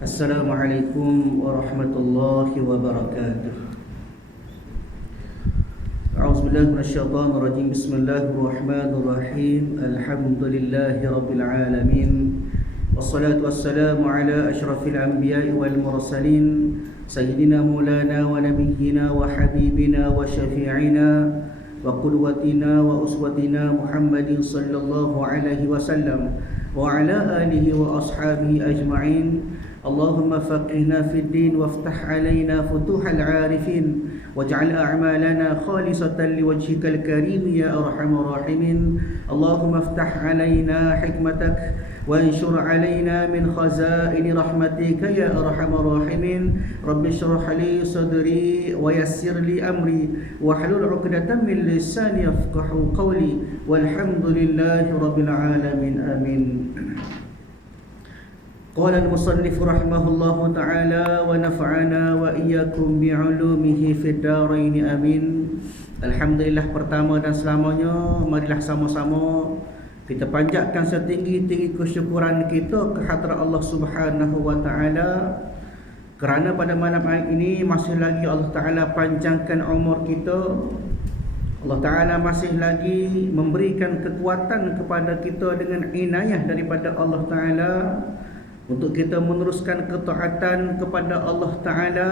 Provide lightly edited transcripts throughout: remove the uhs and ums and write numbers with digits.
Assalamualaikum warahmatullahi wabarakatuh. A'udzubillahi minasyaitonirrajim. Bismillahirrahmanirrahim. Alhamdulillahi rabbil alamin. Wassalatu wassalamu ala asyrafil anbiya'i wal mursalin sayyidina maulana wa nabiyyina wa habibina wa syafi'ina wa qudwatina wa uswatina Muhammadin sallallahu alaihi wasallam wa ala alihi wa ashabihi ajma'in. Allahumma faqihna fid din waftah alaina futuhal arifin waj'al a'malana khalisatan liwajhikal karim ya arhamar rahimin. Allahumma iftah alaina hikmatak وانشر علينا من خزائن رحمتك يا أرحم الراحمين. رب اشرح لي صدري ويسر لي أمري واحلل عقدة من لساني يفقهوا قولي والحمد لله رب العالمين آمين. قال المصنف رحمه الله تعالى ونفعنا وإياكم بعلومه في الدارين آمين. Alhamdulillah, pertama dan selamanya marilah sama-sama kita panjatkan setinggi-tinggi kesyukuran kita ke hadrat Allah Subhanahu wa taala, kerana pada malam hari ini masih lagi Allah Taala panjangkan umur kita. Allah Taala masih lagi memberikan kekuatan kepada kita dengan inayah daripada Allah Taala untuk kita meneruskan ketaatan kepada Allah Taala,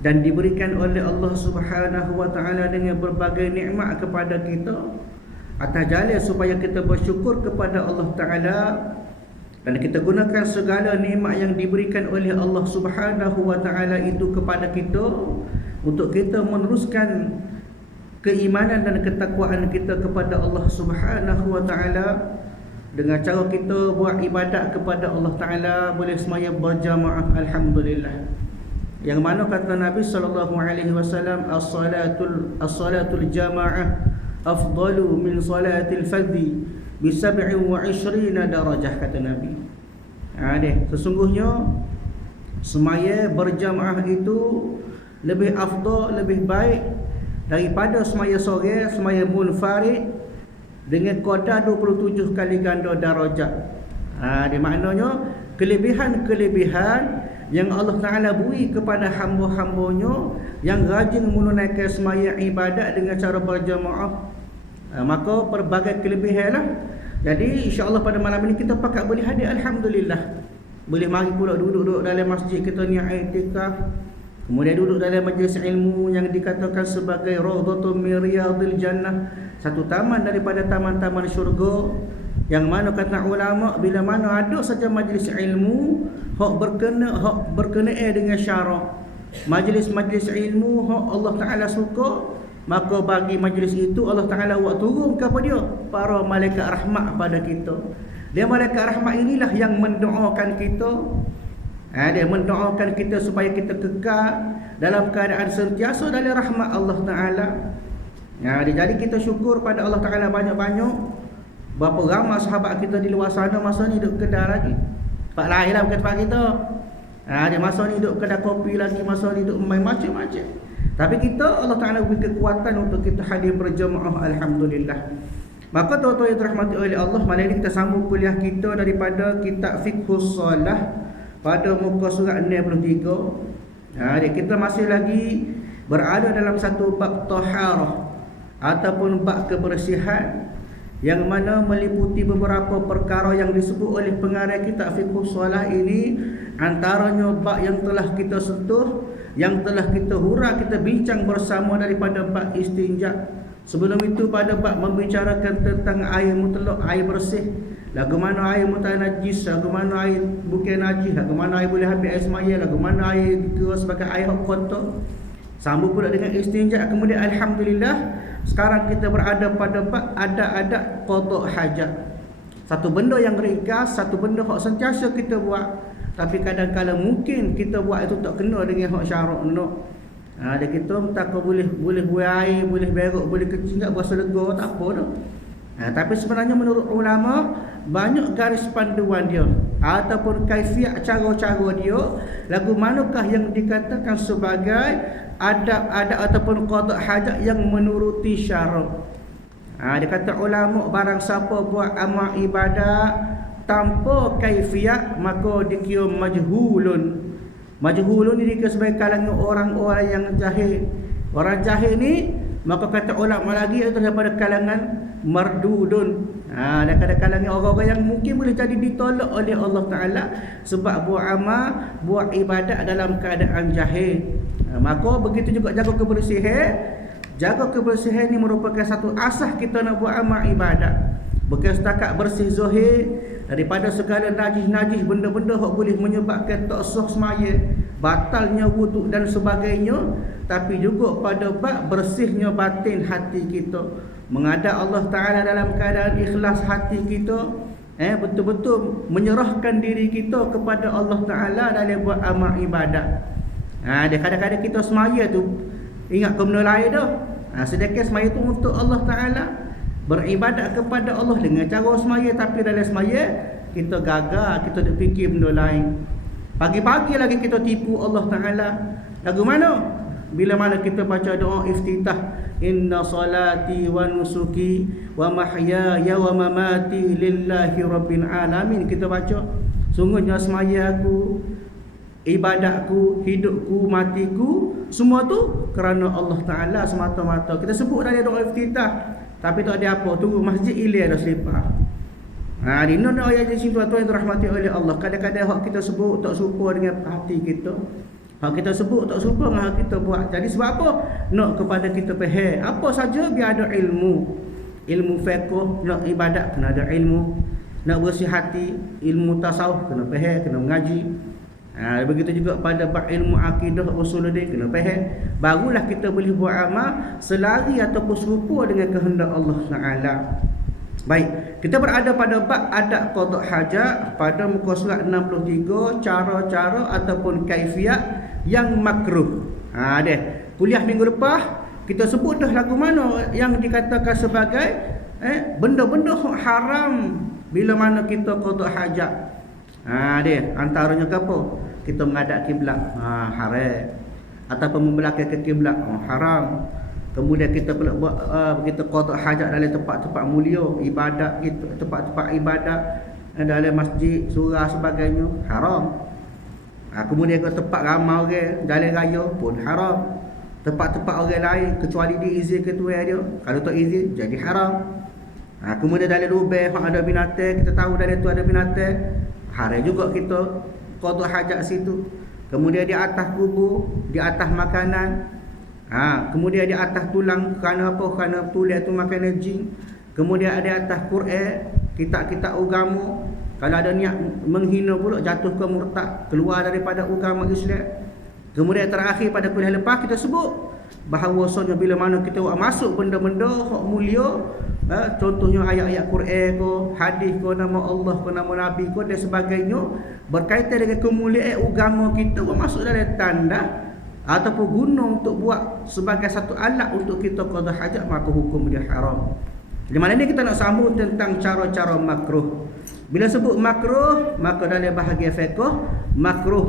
dan diberikan oleh Allah Subhanahu wa taala dengan berbagai nikmat kepada kita atas jalan supaya kita bersyukur kepada Allah Ta'ala, dan kita gunakan segala nikmat yang diberikan oleh Allah Subhanahu wa Ta'ala itu kepada kita untuk kita meneruskan keimanan dan ketakwaan kita kepada Allah Subhanahu wa Ta'ala dengan cara kita buat ibadat kepada Allah Ta'ala boleh semaya berjamaah. Alhamdulillah, yang mana kata Nabi SAW, as-salatul jamaah afdalu min salatil fardhi bi 27 darajah, kata Nabi. Sesungguhnya semaya berjamaah itu lebih afdal, lebih baik daripada semaya sore, semaya munfarid dengan qadar 27 kali ganda darajat. Dia maknanya kelebihan-kelebihan yang Allah Ta'ala beri kepada hamba-hambanya yang rajin menunaikan semaya ibadat dengan cara berjamaah, maka pelbagai kelebihan lah. Jadi insya-Allah pada malam ini kita pakat boleh hadir. Alhamdulillah, boleh mari pula duduk dalam masjid kita ni i'tikaf, kemudian duduk dalam majlis ilmu yang dikatakan sebagai raudhatun min riyadil jannah, satu taman daripada taman-taman syurga, yang mana kata ulama bila mana ada saja majlis ilmu hak berkenaan dengan syarak, majlis-majlis ilmu hak Allah Ta'ala suka, maka bagi majlis itu Allah Ta'ala buat turun kepada dia para malaikat rahmat pada kita. Dia malaikat rahmat inilah yang mendoakan kita. Dia mendoakan kita supaya kita kekal dalam keadaan sentiasa dalam rahmat Allah Ta'ala. Jadi kita syukur pada Allah Ta'ala banyak-banyak. Berapa ramai sahabat kita di luar sana masa ni duduk kedai lagi. Tempat lain lah bukan tempat kita. Dia masa ni duduk kedai kopi lagi, masa ni duduk main macam-macam. Tapi kita, Allah Ta'ala beri kekuatan untuk kita hadir berjamaah. Alhamdulillah. Maka tuan-tuan yang dirahmati oleh Allah, malam ini kita sambung kuliah kita daripada kitab Fiqhus Shalah pada muka surat 63. Kita masih lagi berada dalam satu bab taharah ataupun bab kebersihan, yang mana meliputi beberapa perkara yang disebut oleh pengarang kitab Fiqhus Shalah ini. Antaranya bab yang telah kita sentuh, yang telah kita hurah, kita bincang bersama daripada bab istinja. Sebelum itu pada bab membicarakan tentang air mutlak, air bersih, lagu mana air mutanajis, lagu mana air bukan najis, lagu mana air boleh ambil air semaya, lagu mana air dikira sebagai air kotor. Sambung pula dengan istinja. Kemudian alhamdulillah sekarang kita berada pada bab adab-adab qada hajat. Satu benda yang ringkas, satu benda hak sentiasa kita buat, tapi kadang-kadang mungkin kita buat itu tak kena dengan hak syarak nak. Dia kita tak boleh buai air, boleh berok, boleh kecil tak berasa lega, tak apa dah. Tapi sebenarnya menurut ulama banyak garis panduan dia ataupun kaifiat cara-cara dia, lagu manakah yang dikatakan sebagai adab-adab ataupun qada hajat yang menuruti syarak. Dia kata ulama, barang siapa buat amal ibadat tanpa kaifiat, maka dikira majhulun. Majhulun ni dikira sebagai kalangan orang-orang yang jahil. Orang jahil ni, maka kata ulama lagi itu daripada kalangan mardudun. Daripada kalangan orang-orang yang mungkin boleh jadi ditolak oleh Allah Ta'ala sebab buat amal, buat ibadat dalam keadaan jahil. Maka begitu juga jaga kebersihan. Jaga kebersihan ni merupakan satu asas kita nak buat amal ibadat. Bukan setakat bersih zahir daripada segala najis-najis, benda-benda yang boleh menyebabkan tak sah semaya, batalnya wuduk dan sebagainya, tapi juga pada bab bersihnya batin hati kita, menghadap Allah Ta'ala dalam keadaan ikhlas hati kita, betul-betul menyerahkan diri kita kepada Allah Ta'ala dalam buat amal ibadat. Dia kadang-kadang kita semaya tu ingat ke benda lain dah. Sedangkan semaya tu untuk Allah Ta'ala, beribadat kepada Allah dengan cara semaya, tapi dalam semaya kita gagal, kita duk fikir benda lain. Pagi-pagi lagi kita tipu Allah Ta'ala. Lagu mana? Bila mana kita baca doa iftitah, inna salati wa nusuki wa mahyaya wa mamati lillahi rabbil alamin, kita baca sungguhnya semaya aku, ibadatku, hidupku, matiku, semua tu kerana Allah Ta'ala semata-mata. Kita sebut dalam doa iftitah, tapi tak ada apa, tunggu masjid ilir dah selipar. Di nona ayat di sini tuan-tuan yang dirahmati oleh Allah. Kadang-kadang hak kita sebut tak serupa dengan hati kita. Hak kita sebut tak serupa dengan hak kita buat. Jadi sebab apa? Nak kepada kita faham. Apa saja biar ada ilmu. Ilmu fiqh, nak ibadat kena ada ilmu. Nak bersih hati, ilmu tasawuf kena faham, kena mengaji. Begitu juga pada bab ilmu akidah usuluddin kena faham. Barulah kita boleh buat amal selari ataupun serupa dengan kehendak Allah Taala. Baik, kita berada pada bab adab qada hajat pada muka surat 63, cara-cara ataupun kaifiat yang makruh. Deh. Kuliah minggu lepas kita sebut dah lagu mana yang dikatakan sebagai benda-benda haram bila mana kita qada hajat. Deh, antaranya apa? Kita menghadap kiblat, haram. Ataupun membelakang ke kiblat, haram. Kemudian kita pula buat kita qada hajat dalam tempat-tempat mulia, ibadat kita, tempat-tempat ibadat dalam masjid, surau sebagainya, haram. Kemudian ke tempat ramai orang, jalan raya pun haram. Tempat-tempat orang lain kecuali diizin ketua dia, kalau tak izin jadi haram. Kemudian dalam lubang hak ada binatang, kita tahu dalam tu ada binatang, haram juga kita qada hajat situ. Kemudian di atas kubur, di atas makanan, kemudian di atas tulang, kerana apa? Kerana tulang tu makanan jin. Kemudian ada atas Quran, kitab-kitab agama. Kalau ada niat menghina pula, jatuh ke murtad, keluar daripada agama Islam. Kemudian terakhir pada kuliah lepas kita sebut bahawasanya bila mana kita masuk benda-benda hak mulia, contohnya ayat-ayat Quran ko, hadis ko, nama Allah ko, nama Nabi ko dan sebagainya, berkaitan dengan kemuliaan agama kita, masuk dalam tanda ataupun guna untuk buat sebagai satu alat untuk kita qada hajat, maka hukum dia haram. Di mana ni kita nak sambung tentang cara-cara makruh. Bila sebut makruh, maka dalam bahagian fiqh, makruh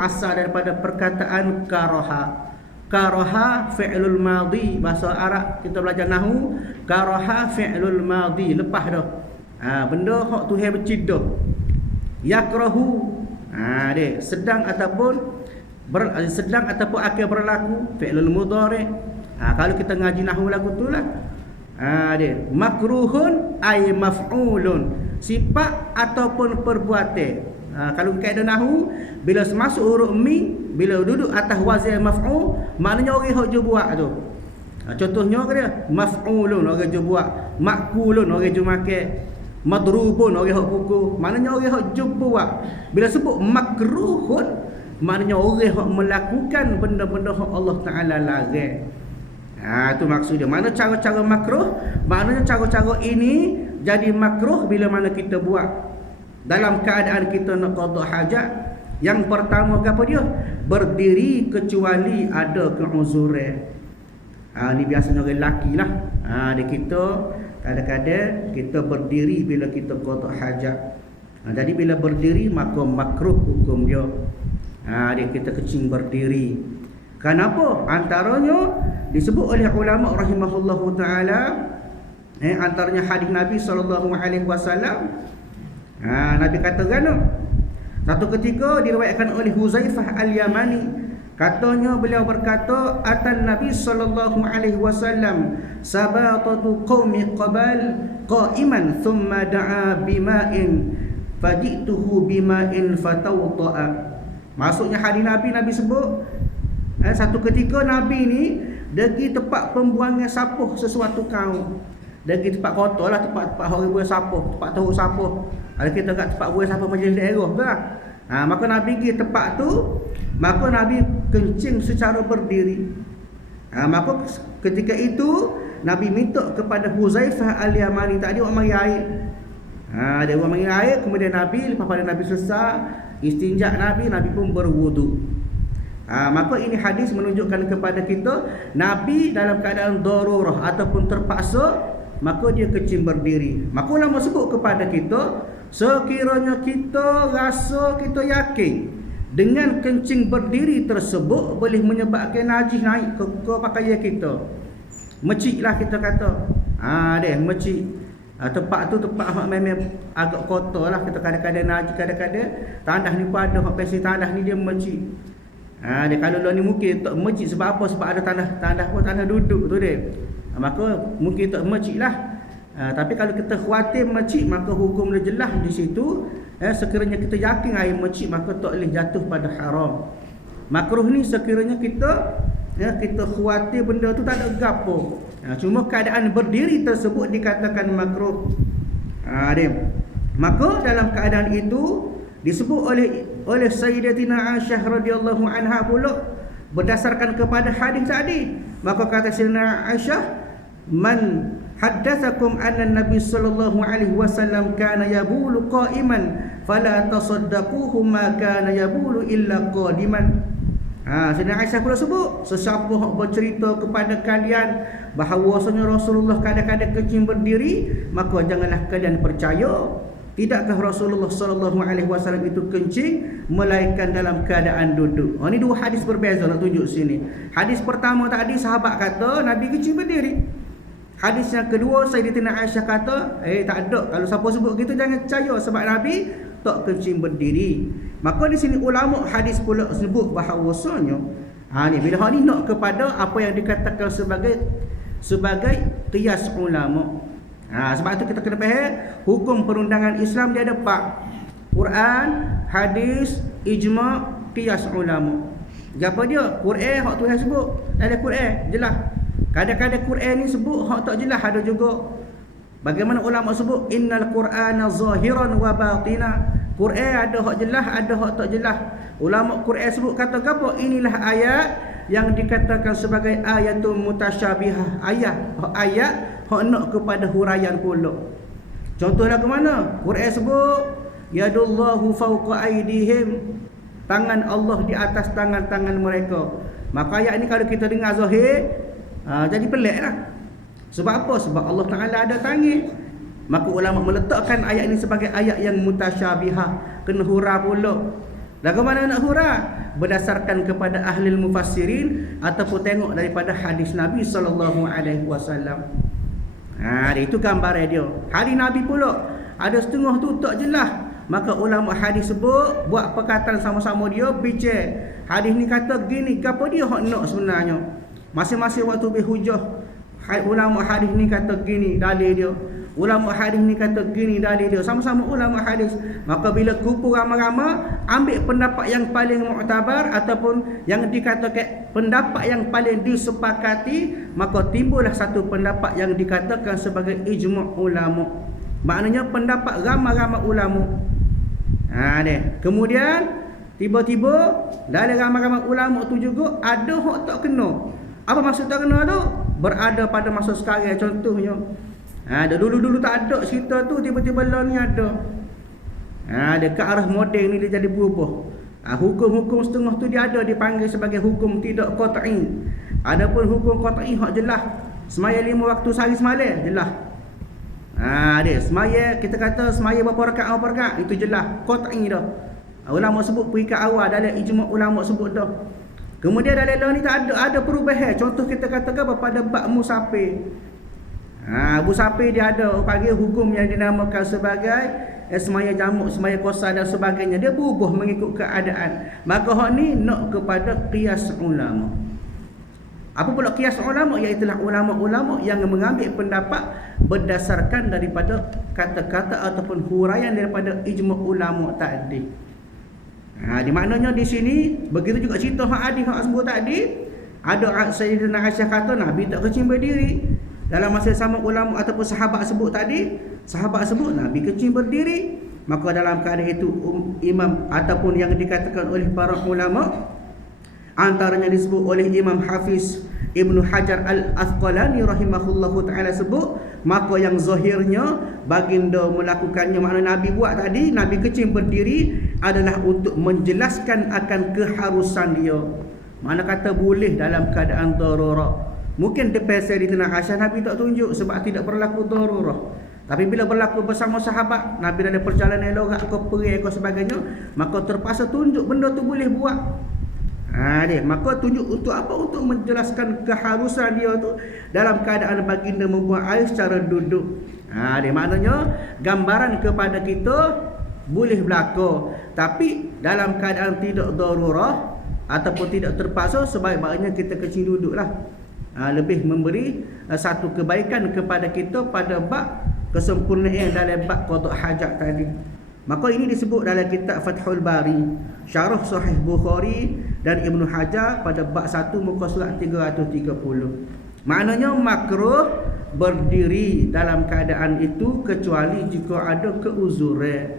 asal daripada perkataan karaha. Karaha fi'lul madhi, bahasa Arab kita belajar nahwu, karaha fi'lul madhi, lepas dah. Benda hak Tuhan bercinta. Yakrahu, dia sedang ataupun akan berlaku, fi'lul mudhari'. Kalau kita ngaji nahwu lagu itulah. Dia makruhun ay maf'ulun, sifat ataupun perbuatan. Kalau kaedah nahwu, bila masuk huruf mim, bila duduk atas wazan maf'ul, maknanya orang hok je buat tu. Contohnya dia maf'ulun, orang je buat, makulun, orang je makan, madrubun, orang hok pukul, maknanya orang hok je buat. Bila sebut makruhun, maknanya orang hok melakukan benda-benda hok Allah Taala larang. Itu maksudnya. Mana cara-cara makruh? Maknanya cara-cara ini jadi makruh bila mana kita buat dalam keadaan kita nak qada hajat. Yang pertama apa dia? Berdiri kecuali ada keuzuran. Ni biasanya orang lelaki lah. Dia kita kadang-kadang kita berdiri bila kita qada hajat. Jadi bila berdiri maka makruh hukum dia. Dia kita kecing berdiri. Kenapa? Antaranya disebut oleh ulama rahimahullahu taala, antaranya hadis Nabi sallallahu alaihi wasallam, Nabi kata gano. Satu ketika diriwayatkan oleh Huzaifah Al-Yamani, katanya beliau berkata, atan Nabi sallallahu alaihi wasallam sabatatu qaumi qabal qa'iman thumma da'a bima'in fajituhu bima'in fatawta'a. Maksudnya hadis Nabi sebut, satu ketika Nabi ni pergi tempat pembuangan sapuh sesuatu kaum. Dia pergi tempat kotor lah, tempat orang buang sapuh, tempat tahu sapuh. Kalau kita kat tempat buang sapuh majlis daerah tu lah. Maka Nabi pergi tempat tu, maka Nabi kencing secara berdiri. Maka ketika itu Nabi minta kepada Huzaifah Al-Yamani tadi orang mari air. Dia orang mari air, kemudian Nabi lepas pada Nabi selesai istinja Nabi pun berwudu. Maka ini hadis menunjukkan kepada kita Nabi dalam keadaan darurah ataupun terpaksa, maka dia kencing berdiri. Maka ulama sebut kepada kita, sekiranya kita rasa, kita yakin dengan kencing berdiri tersebut boleh menyebabkan najis naik ke pakaian kita, meciklah kita kata. Dia mecik. Tempat tu tempat memang agak kotor lah, kita kadang-kadang najis, kadang-kadang tanah ni pun ada hak pesi tanah ni dia mecik. Dia kalau ni mungkin tak mecik sebab apa? Sebab ada tanah pun tanah duduk tu dia. Maka mungkin tak mecik lah. Tapi kalau kita khawatir mecik, maka hukum dia jelas di situ. Sekiranya kita yakin air mecik, maka tak boleh jatuh pada haram. Makruh ni sekiranya kita khawatir benda tu tak ada gapo. Cuma keadaan berdiri tersebut dikatakan makruh. Maka dalam keadaan itu disebut oleh Sayyidatina Aisyah radhiyallahu anha pula, berdasarkan kepada hadis tadi, maka kata Sayyidatina Aisyah, man haddatsakum anna Nabi sallallahu alaihi wasallam kana yabulu qa'iman fala tasaddaquhu ma kana yabulu illa qadiman. Sayyidatina Aisyah pula sebut, sesiapa yang bercerita kepada kalian bahawasanya Rasulullah kadang-kadang kencing berdiri, maka janganlah kalian percaya. Tidakkah Rasulullah sallallahu alaihi wasallam itu kencing melainkan dalam keadaan duduk? Ini dua hadis berbeza nak tunjuk sini. Hadis pertama tadi sahabat kata Nabi kencing berdiri. Hadis yang kedua Sayyidatina Aisyah kata, tak ada. Kalau siapa sebut gitu jangan percaya sebab Nabi tak kencing berdiri. Maka di sini ulama hadis pula sebut bahawasanya ni bila hak ni nak kepada apa yang dikatakan sebagai qiyas ulama. Sebab itu kita kena faham hukum perundangan Islam dia ada 4. Quran, hadis, ijma', qiyas ulama. Apa dia? Quran hak Tuhan sebut, ada Quran jelas. Kadang-kadang Quran ni sebut hak tak jelas ada juga. Bagaimana ulama sebut innal Qur'ana zahiran wa batina. Quran ada hak jelas, ada hak tak jelas. Ulama Quran sebut kata apa? Inilah ayat yang dikatakan sebagai ayatul mutasyabihah. Ayat hak nak kepada huraian pula. Contohlah ke mana? Quran sebut yadullahu fawqa aydihim, tangan Allah di atas tangan-tangan mereka. Maka ayat ni kalau kita dengar zahir, jadi pelik lah. Sebab apa? Sebab Allah Ta'ala ada tangan. Maka ulama meletakkan ayat ini sebagai ayat yang mutasyabihah, kena hura pula. Lagu mana nak hura? Berdasarkan kepada ahli mufassirin ataupun tengok daripada hadis Nabi sallallahu alaihi wasallam. Itu gambar dia. Hadis Nabi pula ada setengah tu tak jelas. Maka ulama hadis sebut, buat perkataan sama-sama dia, bincang. Hadis ni kata gini, apa dia hak nak sebenarnya? Masing-masing waktu berhujah. Ulama hadis ni kata gini dalil dia. Ulama hadis ni kata gini dalil dia. Sama-sama ulama hadis. Maka bila kumpul ramai-ramai, ambil pendapat yang paling muktabar ataupun yang dikatakan pendapat yang paling disepakati, maka timbullah satu pendapat yang dikatakan sebagai ijma' ulama. Maknanya pendapat ramai-ramai ulama. Kemudian tiba-tiba dalam ramai-ramai ulama tu juga ada hak tak kena. Apa maksud tak kena tu? Berada pada masa sekarang contohnya. Dulu-dulu tak ada cerita tu, tiba-tiba lah ni ada. Dekat arah moden ni dia jadi berubah. Hukum-hukum setengah tu dia ada dipanggil sebagai hukum tidak qat'i. Adapun hukum qat'i hak jelas. Semaya 5 waktu sehari semalam jelas. Dia semaya, kita kata semaya berapa rakaat, itu jelas qat'i dah. Ulama sebut peringkat awal dalam ijma' ulama sebut dah. Kemudian dalam ni tak ada perubahan. Contoh kita katakan pada bab musafir. Musafir dia ada panggil hukum yang dinamakan sebagai semaya jamak, semaya qasar dan sebagainya, dia berubah mengikut keadaan. Maka hak ni nak kepada qiyas ulama. Apa pula qiyas ulama? Iaitulah ulama-ulama yang mengambil pendapat berdasarkan daripada kata-kata ataupun huraian daripada ijma' ulama tadi. Di maknanya di sini begitu juga cerita hak hadis hak sebut tadi. Ada Sayyidina Aisyah kata Nabi tak kecil berdiri. Dalam masa sama ulama ataupun sahabat sebut tadi, sahabat sebut Nabi kecil berdiri. Maka dalam keadaan itu imam ataupun yang dikatakan oleh para ulama, antaranya disebut oleh Imam Hafiz Ibnu Hajar Al-Asqalani rahimahullahu ta'ala sebut, maka yang zahirnya baginda melakukannya, makna Nabi buat tadi, Nabi kecil berdiri adalah untuk menjelaskan akan keharusan dia. Mana kata boleh dalam keadaan darurah. Mungkin depan Sayyidatina Aisyah Nabi tak tunjuk sebab tidak berlaku darurah. Tapi bila berlaku bersama sahabat, Nabi dalam perjalanan lorak ke pergi ke sebagainya, maka terpaksa tunjuk benda tu boleh buat. Maka tunjuk untuk apa? Untuk menjelaskan keharusan dia tu dalam keadaan baginda membuang air secara duduk. Maknanya gambaran kepada kita boleh berlaku, tapi dalam keadaan tidak darurah ataupun tidak terpaksa, sebaik-baiknya kita kecil duduklah. Lebih memberi satu kebaikan kepada kita pada bab kesempurnaan dalam bab qada hajat tadi. Maka ini disebut dalam kitab Fathul Bari, Syarah Sahih Bukhari dan Ibnu Hajar pada bab 1 muka surat 330. Maknanya makruh berdiri dalam keadaan itu kecuali jika ada keuzuran.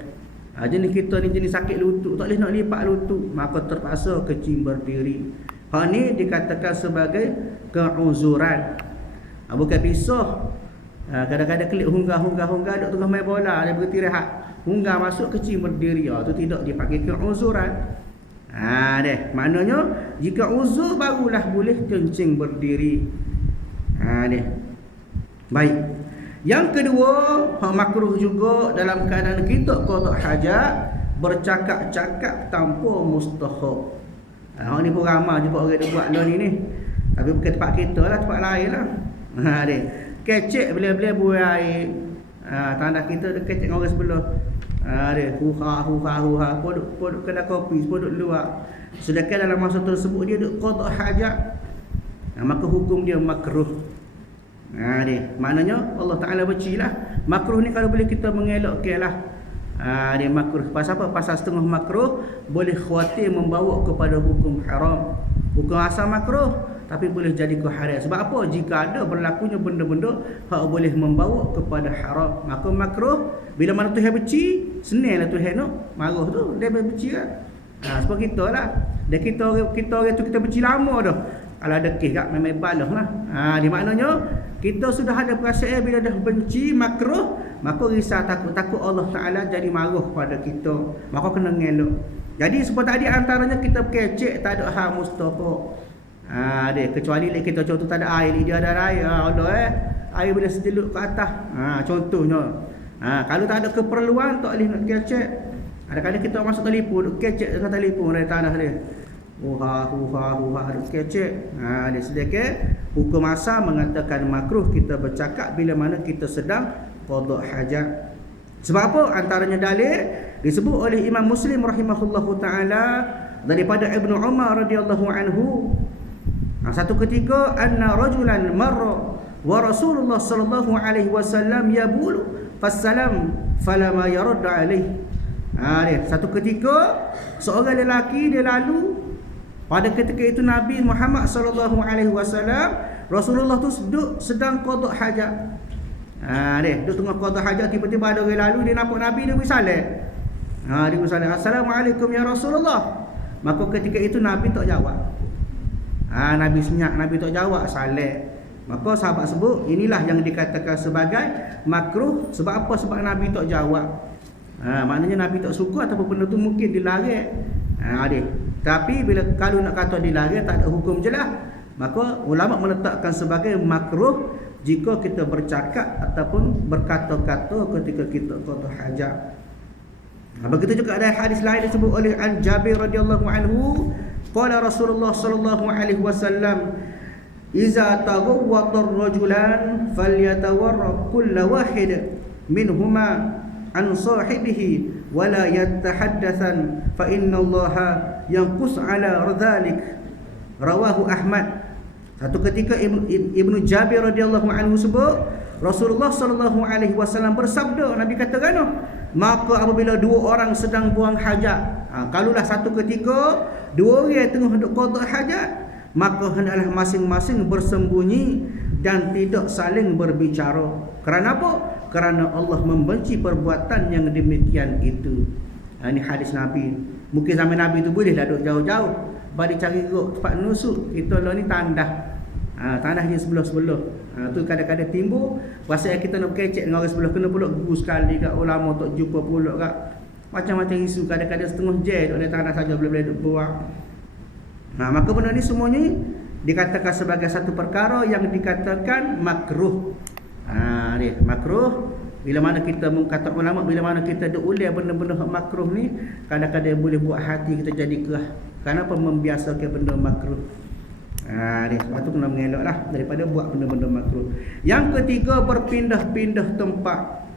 Jenis kita ni jenis sakit lutut, tak boleh nak lipat lutut, maka terpaksa kecil berdiri. Hal ni dikatakan sebagai keuzuran. Bukan pisah. Kadang-kadang klik hunggah duk tengah main bola, dia berhenti rehat. Hunggah masuk kecil berdiri, tu tidak dipanggil keuzuran. Maknanya jika uzur barulah boleh kencing berdiri. Baik. Yang kedua, makruh juga dalam keadaan kita qada hajat bercakap-cakap tanpa mustahab. Ni pun ramai juga orang dia buat lah ni. Tapi bukan tempat kita lah, tempat lain lah. Kecek bila-bila buai air. Tanda kita dia kecek dengan orang sebelah. Huha. Poduk kedai kopi, poduk luar. Sedangkan dalam masa tersebut dia duk qada hajat. Maka hukum dia makruh. Maknanya Allah Ta'ala bercilah. Makruh ni kalau boleh kita mengelakkan lah. Dia makruh. Pasal apa? Pasal setengah makruh boleh khawatir membawa kepada hukum haram. Hukum asal makruh, tapi boleh jadi ke haram. Sebab apa? Jika ada berlakunya benda-benda hak boleh membawa kepada haram, maka makruh. Bila mana Tuhan benci, senanglah Tuhan nak marah tu, dia benci kan. Sebab kita lah. Dan kita orang tu kita benci lama dah. Kalau ada kes kat memang balas lah. Di maknanya kita sudah ada perasaan bila dah benci makruh, maka risau takut Allah Ta'ala jadi marah pada kita. Maka kena ngelak. Jadi sebab tadi antaranya kita kecek tak ada hal mustahab. Kecuali kita contoh tak ada air, dia ada air. Air boleh sejeluk ke atas. Contohnya. Kalau tak ada keperluan tak boleh nak kecek. Kadang-kadang kita masuk telefon, kecek dengan telefon dari tanah dia. Huha kecek. Dia sedekah hukum asal mengatakan makruh kita bercakap bila mana kita sedang qada hajat. Sebab apa? Antaranya dalil disebut oleh Imam Muslim rahimahullahu taala daripada Ibnu Umar radhiyallahu anhu. Satu ketika anna rajulan marra wa Rasulullah sallallahu alaihi wasallam yabulu fassalam falama yarad alaihi. Satu ketika seorang lelaki dia lalu. Pada ketika itu Nabi Muhammad sallallahu alaihi wasallam, Rasulullah tu sedang qada hajat. Dia tengah qada hajat, tiba-tiba ada orang lalu, dia nampak Nabi, dia bersalam. Dia bersalam, "Assalamualaikum ya Rasulullah." Maka ketika itu Nabi tak jawab. Nabi senyap, Nabi tak jawab, salam. Maka sahabat sebut, inilah yang dikatakan sebagai makruh. Sebab apa? Sebab Nabi tak jawab. Maknanya Nabi tak suka ataupun benda tu mungkin dilarang. Tapi bila kalau nak kata dilarang tak ada hukum jelas, maka ulama meletakkan sebagai makruh jika kita bercakap ataupun berkata-kata ketika kita qada hajat. Begitu juga ada hadis lain disebut oleh Jabir radhiyallahu anhu, qala Rasulullah sallallahu alaihi wasallam, "Iza taghawwata ar-rajulan falyatawarra kullu wahid minhuma an sahibihi wa la yatahaddatsan fa innallaha yanqus ala dzalik. Rawahu Ahmad. Satu ketika Ibnu Jabir radhiyallahu anhu sebut Rasulullah sallallahu alaihi wasallam bersabda, Nabi katakan, maka apabila dua orang sedang buang hajat, kalulah satu ketika dua orang tengah duk qada hajat, maka hendaklah masing-masing bersembunyi dan tidak saling berbicara. Kerana apa? Kerana Allah membenci perbuatan yang demikian itu. Ini hadis Nabi. Mungkin zaman Nabi itu boleh dah duduk jauh-jauh, bagi cari tempat nusuk. Kita lah ni tandah. Tanah dia sebelah-sebelah. Tu kadang-kadang timbul pasal kita nak berkecek dengan orang sebelah, kena pula gugus sekali kat ulama tak jumpa pula kat macam-macam isu. Kadang-kadang setengah je duduk di tanah saja boleh duduk buat. Maka benda ni semuanya dikatakan sebagai satu perkara yang dikatakan makruh. Dia makruh. Bila mana kita kata ulama, bila mana kita duk uliah benda-benda makruh ni, kadang-kadang boleh buat hati kita jadi kerah. Kenapa membiasakan benda makruh? Dia sebab tu kena mengelaklah daripada buat benda-benda makruh. Yang ketiga, berpindah-pindah tempat.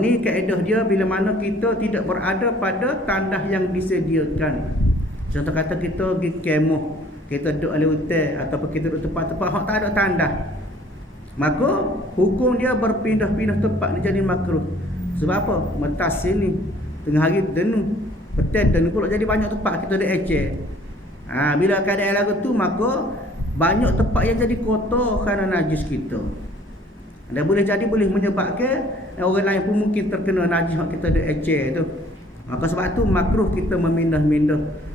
Ni kaedah dia bila mana kita tidak berada pada tandah yang disediakan. Contoh kata kita pergi kemah, kita duduk alih hutan ataupun kita duduk tempat-tempat hak tak ada tandah, maka hukum dia berpindah-pindah tempat ni jadi makruh. Sebab apa? Metas sini tengah hari denu, petang denu pula jadi banyak tempat kita dah ecek. Bila keadaan lagu tu, maka banyak tempat yang jadi kotor kerana najis kita. Dan boleh jadi boleh menyebabkan orang lain pun mungkin terkena najis yang kita dah ecek tu. Maka sebab tu makruh kita memindah-mindah.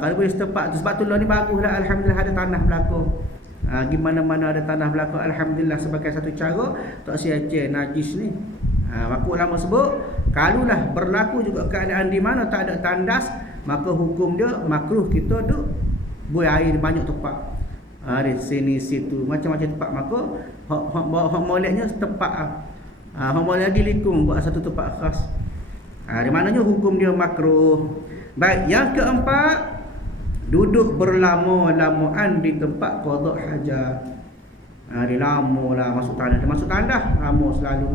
Kalau boleh setempat tu, sebab tu lah ni baguslah, alhamdulillah ada tanah belakang. Gimana-mana ada tanah belakang, alhamdulillah, sebagai satu cara tak sia-sia najis ni. Maka ulama sebut, kalulah berlaku juga keadaan di mana tak ada tandas, maka hukum dia makruh kita duk buai air banyak tempat. Di sini situ macam-macam tempat, maka hak moleknya setempat. Hak molek lagi likung buat satu tempat khas. Di mananya hukum dia makruh. Baik, yang keempat, duduk berlama-lamaan di tempat qada hajat. Dia lama lah masuk tandah. Dia masuk tandah lama selalu.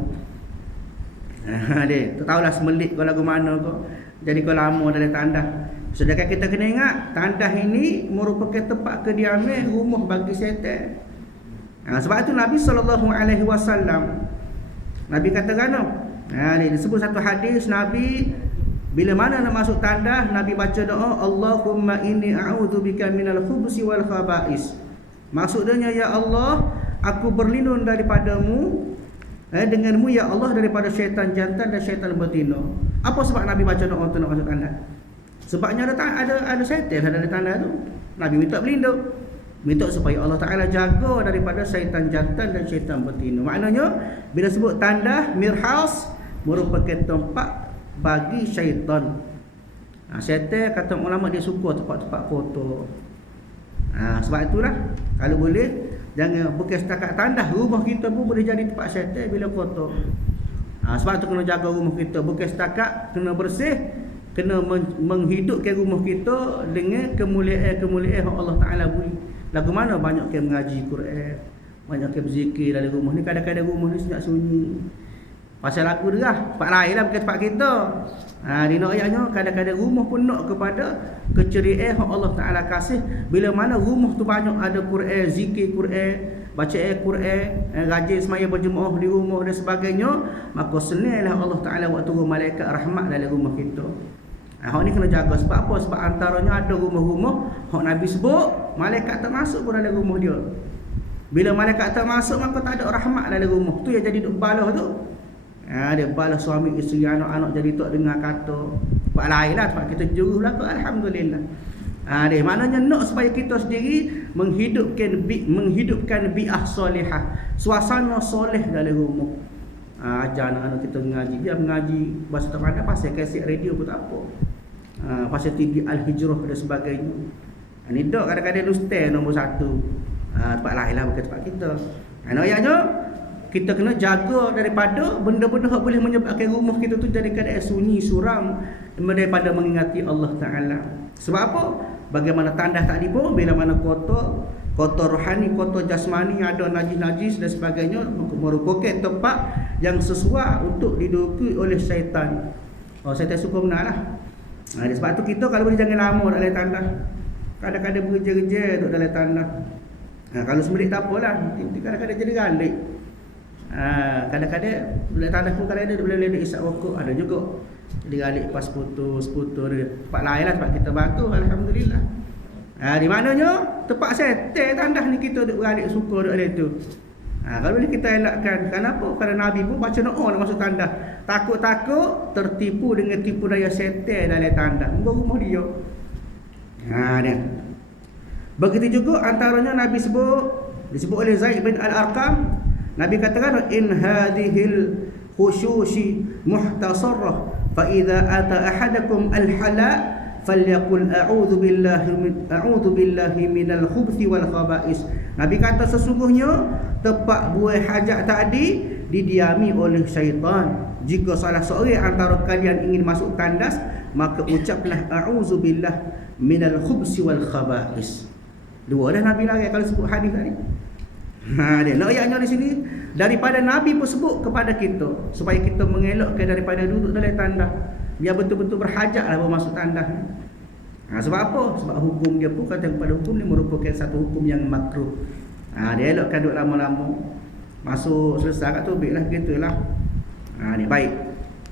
Dia tak tahulah semelit kau lagu mana kau. Jadi kau lama dalam tandah. Sedangkan kita kena ingat, tandah ini merupakan tempat kediaman rumah bagi syaitan. Sebab itu Nabi SAW, Nabi katakan, dia disebut satu hadis Nabi, bila mana nak masuk tandah, Nabi baca doa, Allahumma inni a'udzubika minal khubusi wal khaba'is. Maksudnya, ya Allah, aku berlindung daripadamu, denganmu ya Allah, daripada syaitan jantan dan syaitan betina. Apa sebab Nabi baca doa tu nak masuk tandah? Sebabnya ada syaitan dalam tandah tu. Nabi minta berlindung, minta supaya Allah Ta'ala jaga daripada syaitan jantan dan syaitan betina. Maknanya bila sebut tandah, mirhaus, merupakan tempat bagi syaitan. Syaitan kata ulama dia suka tempat-tempat kotor. Sebab itulah kalau boleh jangan bukan setakat tandah, rumah kita pun boleh jadi tempat syaitan bila kotor. Sebab tu kena jaga rumah kita, bukan setakat kena bersih, kena menghidupkan rumah kita dengan kemuliaan-kemuliaan yang Allah Ta'ala beri. Lagu mana banyak yang mengaji Quran, banyak yang berzikir dalam rumah ni. Kadang-kadang rumah ni senyap sunyi. Pasal aku derah, tempat lain lah bukan tempat kita. Dia nak ayatnya, kadang-kadang rumah pun nak kepada keceriaan yang Allah Ta'ala kasih. Bila mana rumah tu banyak ada Quran, zikir Quran, baca Quran, rajin semaya berjemaah di rumah dan sebagainya, maka senanglah Allah Ta'ala waktu malaikat rahmat dalam rumah kita. Hak ni kena jaga. Sebab apa? Sebab antaranya ada rumah-rumah hak Nabi sebut malaikat tak masuk pun dalam rumah dia. Bila malaikat tak masuk, maka tak ada rahmat dalam rumah tu, yang jadi duk balah tu. Dia balas suami isteri, anak-anak jadi tak dengar kata. Buat lain lah sebab kita juru lah tu, alhamdulillah. Dia maknanya nak supaya kita sendiri menghidupkan bi'ah solihah, suasana soleh dalam rumah. Ajar anak-anak kita mengaji, biar mengaji bahasa tak pandai, pasal kaset radio pun tak apa. Pasal TV Al-Hijrah dan sebagainya. Ni dok kadang-kadang ustaz nombor 1. Tempat lain lah bukan tempat kita. Ayatnya kita kena jaga daripada benda-benda yang boleh menyebabkan rumah kita tu jadi keadaan sunyi, suram, daripada mengingati Allah Ta'ala. Sebab apa? Bagaimana tandas tadi pun, bila mana kotor, kotor rohani, kotor jasmani, ada najis-najis dan sebagainya, merupakan tempat yang sesuai untuk diduduki oleh syaitan. Syaitan suka benar lah. Sebab tu kita kalau boleh jangan lama dalam tandas. Kadang-kadang bekerja-kerja duduk dalam tandas. Kalau semenit tak apalah, kadang-kadang jadi galik. Kadang-kadang dalam tandas pun kadang-kadang boleh ledek isap rokok, ada juga. Jadi galik pas putus tempat lain lah, tempat kita bagus, alhamdulillah. Di mananya tempat setel tandas ni kita duduk galik suka duduk dalam tu. Kalau boleh kita elakkan. Kenapa? Kerana Nabi pun baca doa nak masuk tandas. Takut-takut tertipu dengan tipu daya setel dalam tandas. Muka rumah dia. Dia. Begitu juga antaranya Nabi disebut oleh Zaid bin Al-Arqam. Nabi katakan in hadhil khushushi muhtasarrah fa idza ata ahadakum al-hala falyaqul a'udzu billahi minal khubuthi wal khaba'is. Nabi kata sesungguhnya tempat buai hajat tadi didiami oleh syaitan. Jika salah seorang antara kalian ingin masuk tandas, maka ucaplah a'udzu billahi minal khubuthi wal khaba'is. Dua dah Nabi lagi kalau sebut hadis tadi. Dia nak ayatnya di sini daripada Nabi pun sebut kepada kita supaya kita mengelakkan daripada duduk dalam tandas. Biar betul-betul berhajat lah masuk tandas. Sebab apa? Sebab hukum dia pun kata kepada hukum ni merupakan satu hukum yang makruh. Dia elakkan duduk lama-lama. Masuk selesai kat tubik lah, gitulah. Ni baik.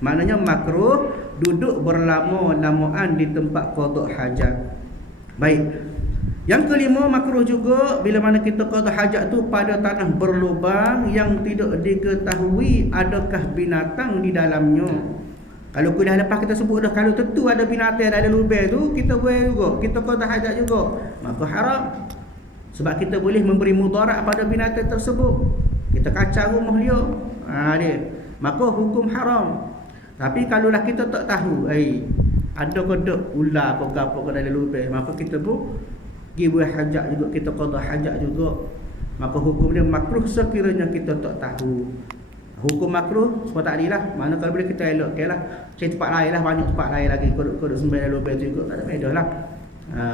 Maknanya makruh duduk berlama-lamaan di tempat qada hajat. Baik. Yang kelima, makruh juga bila mana kita qada hajat tu pada tanah berlubang yang tidak diketahui adakah binatang di dalamnya. Kalau kuliah lepas kita sebut dah, kalau tentu ada binatang dalam lubang tu, kita buat juga, kita qada hajat juga, maka haram. Sebab kita boleh memberi mudarat pada binatang tersebut. Kita kacau rumah dia. Maka hukum haram. Tapi kalaulah kita tak tahu, ada kodok ular ke apa ke dalam lubang, maka kita pun pergi buat hajat juga, kita qada hajat juga. Maka hukum dia makruh sekiranya kita tak tahu. Hukum makruh sebab tak adil lah. Mana kalau boleh kita elakkan lah. Cari tempat lain lah, banyak tempat lain lagi. Kodok sembahyang lubang tu juga tak ada beza lah.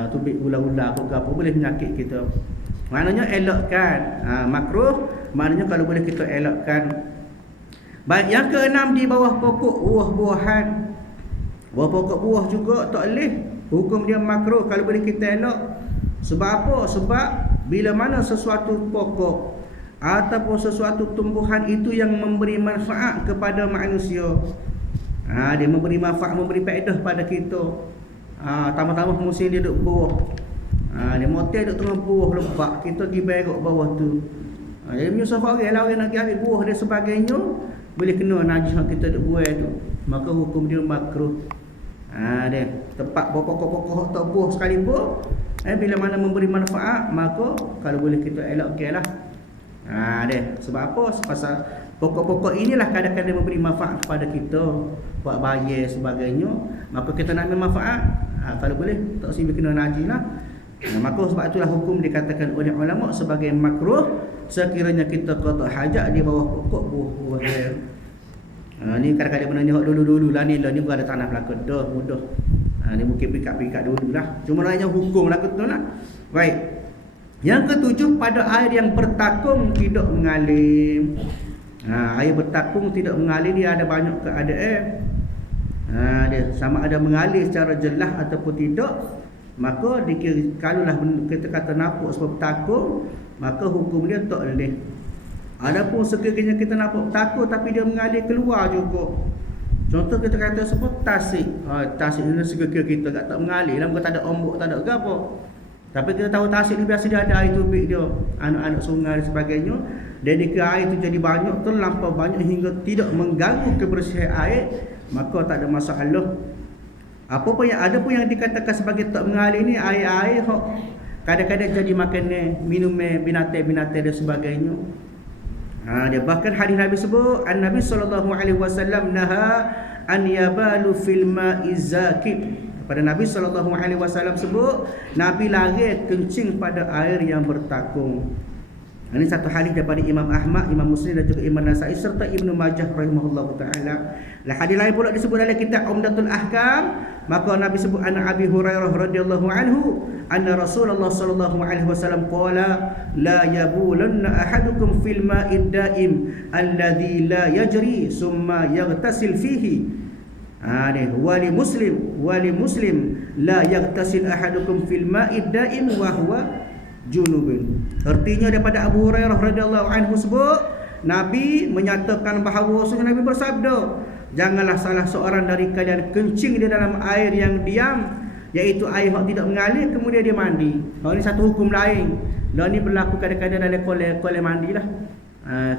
Tubik ular-ular apa boleh menyakit kita. Maknanya elakkan. Makruh maknanya kalau boleh kita elakkan. Baik, yang keenam di bawah pokok buah-buahan. Bawah pokok buah juga tak boleh. Hukum dia makruh kalau boleh kita elak. Sebab apa? Sebab bila mana sesuatu pokok ataupun sesuatu tumbuhan itu yang memberi manfaat kepada manusia, dia memberi manfaat, memberi faedah pada kita. Tambah-tambah musim dia duduk buah, dia motel duduk tengah buah lepak, kita pergi berok bawah tu. Jadi menyusah orang lah, orang nak pergi ambil buah dia sebagainya, boleh kena najis kita duduk buah tu. Maka hukum dia makruh. Dia tempat pokok-pokok tak buah sekalipun, bila mana memberi manfaat, maka kalau boleh kita elakkan lah. Dia sebab apa? Pasal pokok-pokok inilah kadang-kadang memberi manfaat kepada kita, buat bayar sebagainya, maka kita nak ambil manfaat. Kalau boleh tak sibuk kena najis lah. Maka sebab itulah hukum dikatakan oleh ulama sebagai makruh sekiranya kita qada hajat di bawah pokok buah-buah dia. Ni kadang-kadang benarnya dulu-dulu lah ni bukan ada tanah belakang dah mudah. Ni mungkin pikat-pikat dululah. Cuma naknya hukum lah betul lah. Baik. Yang ketujuh, pada air yang bertakung tidak mengalir. Air bertakung tidak mengalir, dia ada banyak keadaan. Dia sama ada mengalir secara jelas ataupun tidak. Maka kalaulah kita kata nampak sebab bertakung, maka hukum dia tak boleh. Adapun sekiranya kita nampak bertakung tapi dia mengalir keluar juga. Contoh kita kata sebut tasik. Tasik ni sekiranya kita tak mengalir lah, bukan tak ada ombak, tak ada apa. Tapi kita tahu tasik ni biasa dia ada air tubik dia, anak-anak sungai dan sebagainya. Dan jika air itu jadi banyak, terlampau banyak hingga tidak mengganggu kebersihan air, maka tak ada masalah. Apa pun yang ada pun yang dikatakan sebagai tak mengalir ni, air-air kadang-kadang jadi makanan, minuman binatang-binatang dan sebagainya. Dia bahkan hadis Nabi sebut, An-Nabi SAW naha an yabalu fil ma'i zakib. Pada Nabi SAW sebut, Nabi larang kencing pada air yang bertakung. Ini satu hadis daripada Imam Ahmad, Imam Muslim dan juga Imam Nasa'i serta Ibnu Majah rahimahullahu taala. Hadis lain pula disebut dalam kitab Umdatul Ahkam, maka Nabi sebut anak Abi Hurairah radhiyallahu anhu, anna Rasulullah sallallahu alaihi wasallam qala la yabulanna ahadukum fil ma'id daim alladhi la yajri summa yaghtasil fihi. Ni wali muslim la yaghtasil ahadukum fil ma'id daim wa huwa junubun. Artinya daripada Abu Hurairah radhiyallahu anhu sebut, Nabi menyatakan bahawa Nabi bersabda, janganlah salah seorang dari kalian kencing di dalam air yang diam, iaitu air yang tidak mengalir, kemudian dia mandi. Kalau ini satu hukum lain. Lalu ni berlaku kadang-kadang dalam kolej mandi lah.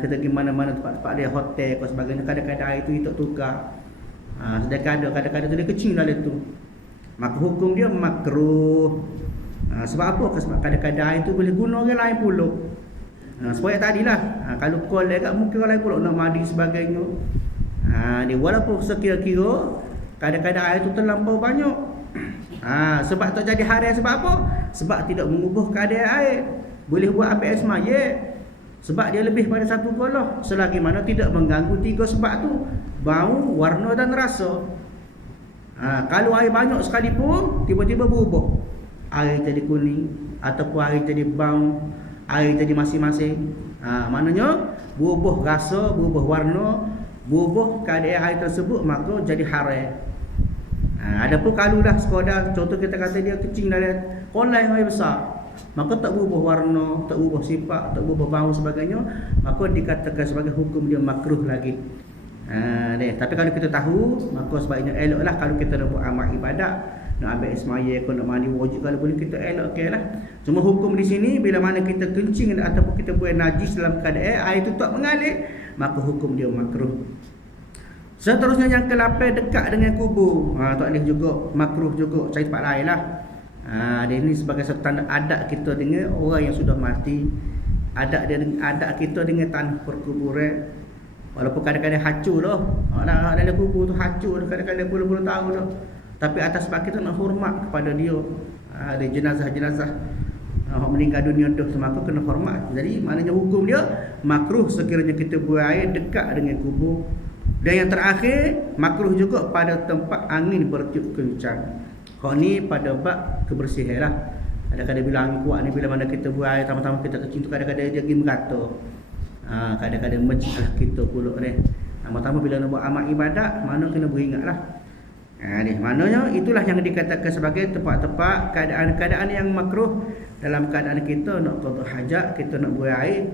Kita pergi mana-mana tempat-tempat dia, hotel dan sebagainya, kadang-kadang air itu tak tukar. Sedangkan kadang-kadang dia kecing dalam itu, maka hukum dia makruh. Sebab apa? Sebab kadang-kadang air itu boleh guna orang lain pula. Supaya tadilah, kalau kolej kat mungkin orang lain pula nak mandi sebagainya. Dia walaupun sekira-kira kadang-kadang air itu terlampau banyak. Sebab tak jadi haram. Sebab apa? Sebab tidak mengubah keadaan air. Boleh buat ambil air semaya. Sebab dia lebih pada satu kolah, selagi mana tidak mengganggu tiga sebab tu: bau, warna dan rasa. Kalau air banyak sekalipun tiba-tiba berubah, air jadi kuning ataupun air jadi bau, air jadi masing-masing, maknanya berubah rasa, berubah warna, berubah keadaan air tersebut, maka jadi haram. Adapun kalau dah sekadar contoh kita kata dia kecing dalam kolam yang air besar, maka tak berubah warna, tak berubah sifat, tak berubah bau sebagainya, maka dikatakan sebagai hukum dia makruh lagi. Tapi kalau kita tahu, maka sebaiknya eloklah kalau kita nak buat amal ibadat, nak ambil ismaya, kalau nak mandi wajib, kalau boleh kita elokkanlah. Cuma hukum di sini, bila mana kita kencing ataupun kita buat najis dalam keadaan air itu tak mengalir, maka hukum dia makruh. Seterusnya yang ke-8, dekat dengan kubur. Tak boleh juga, makruh juga, cari tempat lain lah. Dia ni sebagai satu tanda adat kita dengan orang yang sudah mati. Adat kita dengan tanah perkuburan. Walaupun kadang-kadang hancur dah. Dalam kubur tu hancur, kadang-kadang puluh-puluh tahun dah. Tapi atas sebab kita nak hormat kepada dia. Ada jenazah-jenazah meninggal dunia tu, maka kena hormat. Jadi maknanya hukum dia makruh sekiranya kita buang air dekat dengan kubur. Dan yang terakhir, makruh juga pada tempat angin bertiup kencang. Kau ni pada bab kebersihan lah. Kadang-kadang bila angin kuat ni, bila mana kita buang air, tama-tama kita kecil tu, kadang-kadang dia pergi merata. Kadang-kadang masjid lah kita pulak ni. Tama-tama bila nak buat amal ibadat, mana kena beringat lah. Maknanya itulah yang dikatakan sebagai tempat-tempat keadaan-keadaan yang makruh dalam keadaan kita nak qada hajat, kita nak buang air.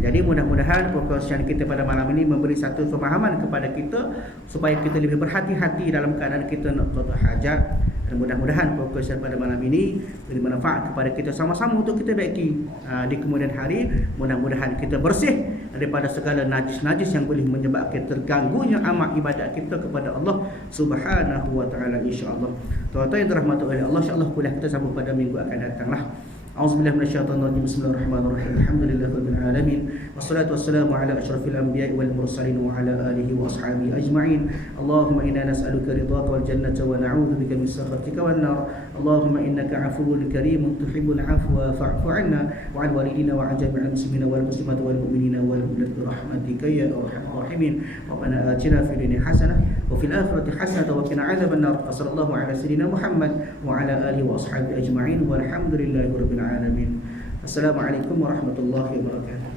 Jadi mudah-mudahan perkongsian kita pada malam ini memberi satu pemahaman kepada kita supaya kita lebih berhati-hati dalam keadaan kita nak qada hajat. Dan mudah-mudahan perkongsian pada malam ini beri manfaat kepada kita sama-sama untuk kita baiki di kemudian hari. Mudah-mudahan kita bersih daripada segala najis-najis yang boleh menyebabkan terganggunya amal ibadat kita kepada Allah Subhanahu wa taala, insya-Allah. Tuan-tuan yang dirahmati oleh Allah, insya-Allah kuliah kita sambung pada minggu akan datanglah. A'udzubillahi minasyaitonirrajim. Bismillahirrahmanirrahim. Alhamdulillahirabbil alamin. Wassalatu wassalamu ala asyrafil anbiya'i wal mursalin wa ala alihi wa ashabihi ajma'in. Allahumma inna nas'aluka ridhaka wal jannata wa na'udzubika min sakhatika wan nar. Allahumma innaka 'afuwwun karimun tuhibbul 'afwa fa'fu 'anna wa 'an walidina wa 'an jami'il muslimina wal muslimati wal mu'minina wal mu'minat bi rahmatika ya arhamar rahimin. Rabbana atina fid dunya hasanah wa fil akhirati hasanah wa qina 'adzaban nar. Sallallahu ala sayyidina Muhammad wa ala alihi wa ashabihi ajma'in walhamdulillahi rabbil alamin. Assalamualaikum warahmatullahi wabarakatuh.